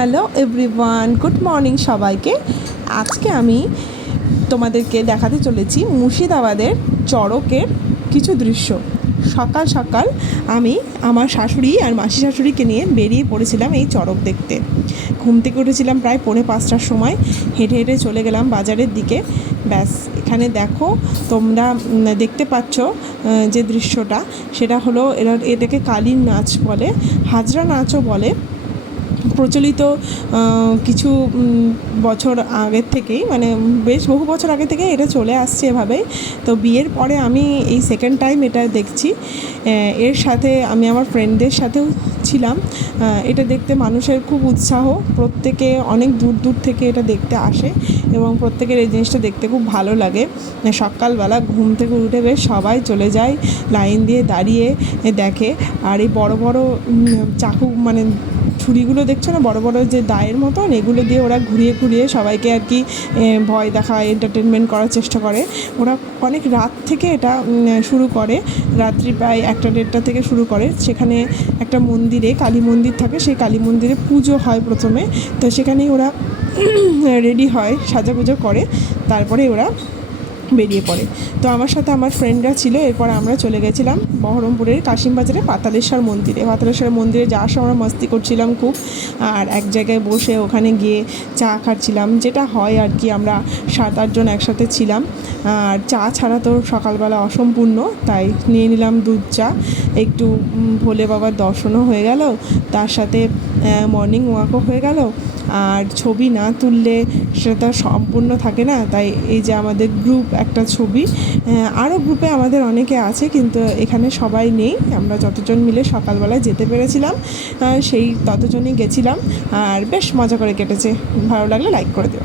Hello everyone, good morning সবাইকে। আজকে আমি তোমাদেরকে দেখাতে চলেছি মুর্শিদাবাদের চড়কের কিছু দৃশ্য। সকাল সকাল আমি আমার শাশুড়ি আর মাসি শাশুড়িকে নিয়ে বেরিয়ে পড়েছিলাম এই চড়ক দেখতে। ঘুম থেকে উঠেছিলাম প্রায় 4:45টার সময়, হেঁটে হেঁটে চলে গেলাম বাজারের দিকে। ব্যাস, এখানে দেখো তোমরা দেখতে পাচ্ছ যে দৃশ্যটা, সেটা হলো এটাকে কালীর নাচ বলে, হাজরা নাচও বলে। প্রচলিত কিছু বছর আগের থেকেই, মানে বেশ বহু বছর আগে থেকে এটা চলে আসছে এভাবেই। তো বিয়ের পরে আমি এই সেকেন্ড টাইম এটা দেখছি। এর সাথে আমি আমার ফ্রেন্ডদের সাথেও ছিলাম। এটা দেখতে মানুষের খুব উৎসাহ, প্রত্যেকে অনেক দূর দূর থেকে এটা দেখতে আসে এবং প্রত্যেকের এই জিনিসটা দেখতে খুব ভালো লাগে। সকালবেলা ঘুম থেকে উঠে বেশ সবাই চলে যায়, লাইন দিয়ে দাঁড়িয়ে দেখে। আর এই বড় বড় চাকু, মানে ছুরিগুলো দেখছো না, বড় বড় যে দায়ের মতন, এগুলো দিয়ে ওরা ঘুরিয়ে ঘুরিয়ে সবাইকে আর কি ভয় দেখায়, এন্টারটেনমেন্ট করার চেষ্টা করে। ওরা অনেক রাত থেকে এটা শুরু করে, রাত্রি প্রায় 1টা-1:30টা থেকে শুরু করে। সেখানে একটা মন্দিরে, কালী মন্দির থাকে, সেই কালী মন্দিরে পুজো হয় প্রথমে। তো সেখানেই ওরা রেডি হয়, সাজাগুজো করে, তারপরে ওরা বেরিয়ে পড়ে। তো আমার সাথে আমার ফ্রেন্ডরা ছিল। এরপর আমরা চলে গেছিলাম বহরমপুরের কাশিমবাজারে পাতালেশ্বর মন্দিরে। পাতালেশ্বর মন্দিরে যাওয়ার সময় আমরা মস্তি করছিলাম খুব, আর এক জায়গায় বসে ওখানে গিয়ে চা খাচ্ছিলাম, যেটা হয় আর কি। আমরা 7-8 জন একসাথে ছিলাম, আর চা ছাড়া তো সকালবেলা অসম্পূর্ণ, তাই নিয়ে নিলাম দুধ চা। একটু ভোলে বাবার দর্শনও হয়ে গেল, তার সাথে মর্নিং ওয়াকও হয়ে গেল। আর ছবি না তুললে সেটা সম্পূর্ণ থাকে না, তাই এই যে আমাদের গ্রুপ একটা ছবি, আরও গ্রুপে আমাদের অনেকে আছে, কিন্তু এখানে সবাই নেই। আমরা যতজন মিলে সকালবেলায় যেতে পেরেছিলাম সেই ততজনই গেছিলাম, আর বেশ মজা করে কেটেছে। ভালো লাগলে লাইক করে দিও।